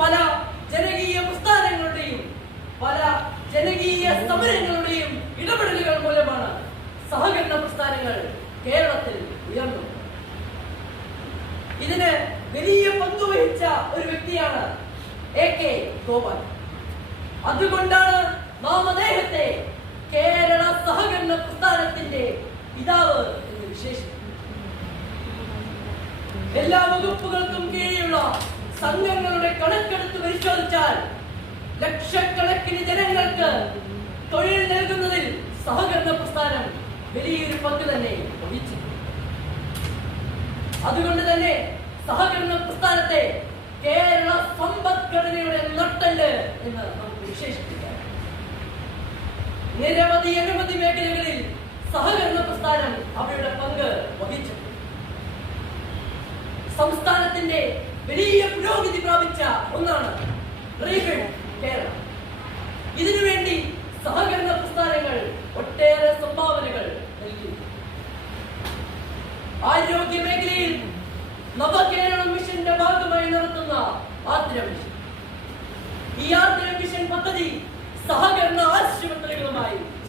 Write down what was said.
പല ജനകീയ പ്രസ്ഥാനങ്ങളുടെയും പല ജനകീയ സമരങ്ങളുടെയും ഇടപെടലുകൾ മൂലമാണ് സഹകരണ പ്രസ്ഥാനങ്ങൾ കേരളത്തിൽ ഉയർന്നു. ഇതിന് വലിയ പങ്കുവഹിച്ച ഒരു വ്യക്തിയാണ് AK ഗോപാൽ. അതുകൊണ്ടാണ് നാം അദ്ദേഹത്തെ കേരള സഹകരണ പ്രസ്ഥാനത്തിന്റെ പിതാവ് എന്ന് വിശേഷിപ്പിക്കുന്നത്. എല്ലാ വകുപ്പുകൾക്കും കീഴിലുള്ള സംഘങ്ങളുടെ കണക്കെടുത്ത് പരിശോധിച്ചാൽ ലക്ഷക്കണക്കിന് ജനങ്ങൾക്ക് തൊഴിൽ നൽകുന്നതിൽ സഹകരണ പ്രസ്ഥാനം വലിയൊരു പങ്ക് തന്നെ വഹിച്ചു. അതുകൊണ്ട് തന്നെ സഹകരണ പ്രസ്ഥാനത്തെ കേരള സമ്പദ്ഘടനയുടെ നട്ടെല്ല് എന്ന് നമുക്ക് വിശേഷിപ്പിക്കാം. നിരവധി അനവധി മേഖലകളിൽ സഹകരണ പ്രസ്ഥാനം അവരുടെ പങ്ക് വഹിച്ചു. സംസ്ഥാനത്തിന്റെ വലിയ പുരോഗതി പ്രാപിച്ച ഒന്നാണ് റീബിൽഡ് കേരള. ഇതിനുവേണ്ടി സഹകരണ പ്രസ്ഥാനങ്ങൾ ഒട്ടേറെ സംഭാവനകൾ നൽകി. ആരോഗ്യ മേഖലയിൽ നവകേരളം മിഷന്റെ ഭാഗമായി നടത്തുന്ന ആർദ്ര മിഷൻ, ഈ ആർദ്ര മിഷൻ പദ്ധതി സഹകരണ ആശുപത്രികളുമായി